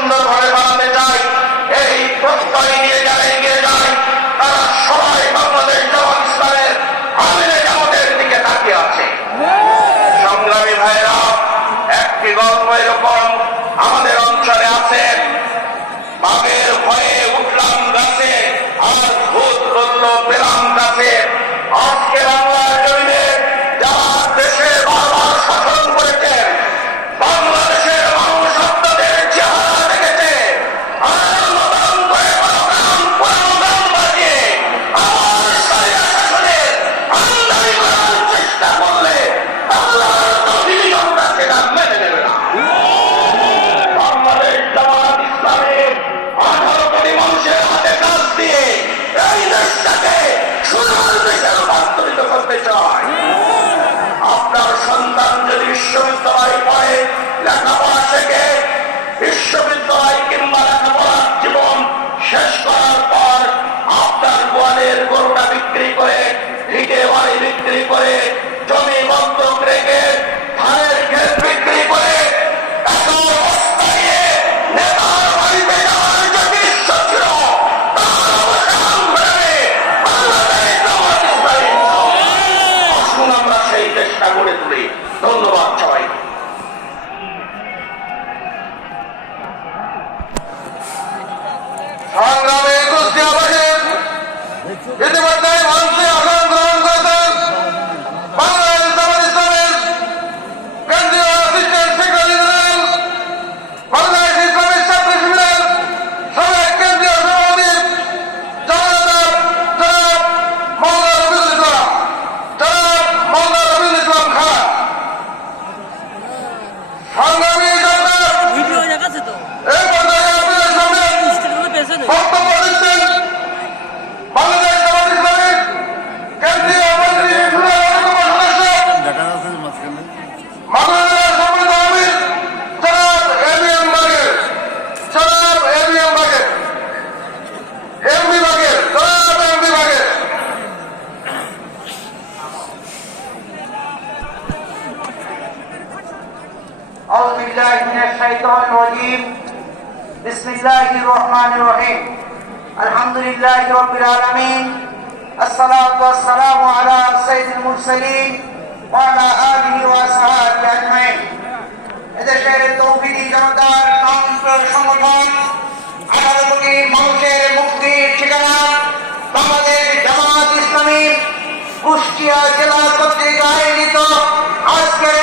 সুন্দরভাবে বানাতে চাই, এই প্রত্যয় নিয়ে যারা এগিয়ে যায় তারা সবাই বাংলাদেশ জামাত ইসলামের আমিরে জামাতের দিকে তাকিয়ে আছে। সংগ্রামী ভাইরা, একটি গল্প এরকম আমাদের অঞ্চলে আছে। বাঘের ভয়ে উঠলাম গাছে, আর ভূত বলল পেলাম গাছে। আজকে বাংলার জমিনে যারা দেশে বারবার শাসন করেছেন, বাংলাদেশের মানুষ আপনাদের চেহারা দেখেছে। আর নতুন করে গান বাজিয়ে আমার সারিয়া শাসনের আমদানি করার চেষ্টা করলে আল্লাহর নবী আমরা সেটা মেনে নেবে না। বাংলাদেশ জামাত ইসলামের 18 কোটি মানুষের হাতে কাজ দিয়ে এই দেশটাকে সোনার দেশে রূপান্তরিত করতে চায়। আপনার সন্তান যদি বিশ্ববিদ্যালয় পড়ে, লেখাপড়া শেখে, বিশ্ববিদ্যালয় কিংবা লেখাপড়ার জীবন শেষ করার পর আপনার গোয়ালের গরুটা বিক্রি করে, ভিটে বাড়ি বিক্রি করে, জমি বন্ধক রেখে, ধানের ক্ষেত বিক্রি করে টাকা বস্তা নিয়ে নেতার বাড়িতে যাওয়ার যে দৃশ্য ছিল তার অবসান ঘটাবে বাংলাদেশ জামাত ইসলামী। আসুন আমরা সেই চেষ্টা করে তুলি। ধন্যবাদ সবাইকে। সংগ্রামে কুষ্টিয়াবাসীর ইতিমধ্যে মঞ্চে আসন গ্রহণ করেছেন বাংলাদেশ জামাত ইসলামের কেন্দ্রীয় অ্যাসিস্ট্যান্ট সেক্রেটারি জেনারেল, বাংলাদেশ ইসলামী ছাত্র শিবিরের সাবেক কেন্দ্রীয় সভাপতি জনাব মওলানা রফিকুল ইসলাম, জনাব মওলানা রফিকুল ইসলাম খান। সংগ্রামী জনতা, ভিডিও দেখাচ্ছে তো এই পর্যায়ে আপনাদের সামনে পেছনে বক্তব্য দিচ্ছেন বাংলাদেশ জামাত ইসলামের কেন্দ্রীয় মন্ত্রী পরিষদের অন্যতম সদস্য দেখা যাচ্ছে মাঝখানে মাগুরা সম্মানিত আমির জনাব এবিএম বাগের, জনাব এবিএম বাগের, এমবি বাগের, জনাব এমবি বাগের। أعوذ بالله من الشيطان الرجيم بسم الله الرحمن الرحيم الحمد لله رب العالمين الصلاة والسلام على سيد المرسلين وعلى آله وأصحابه أجمعين এদেশের তৌহিদি জনতার প্রাণপ্রিয় সংগঠন 18 কোটি মানুষের মুক্তির ঠিকানা বাংলাদেশ জামাত ইসলামী কুষ্টিয়া জেলা কর্তৃক আয়োজিত আজকের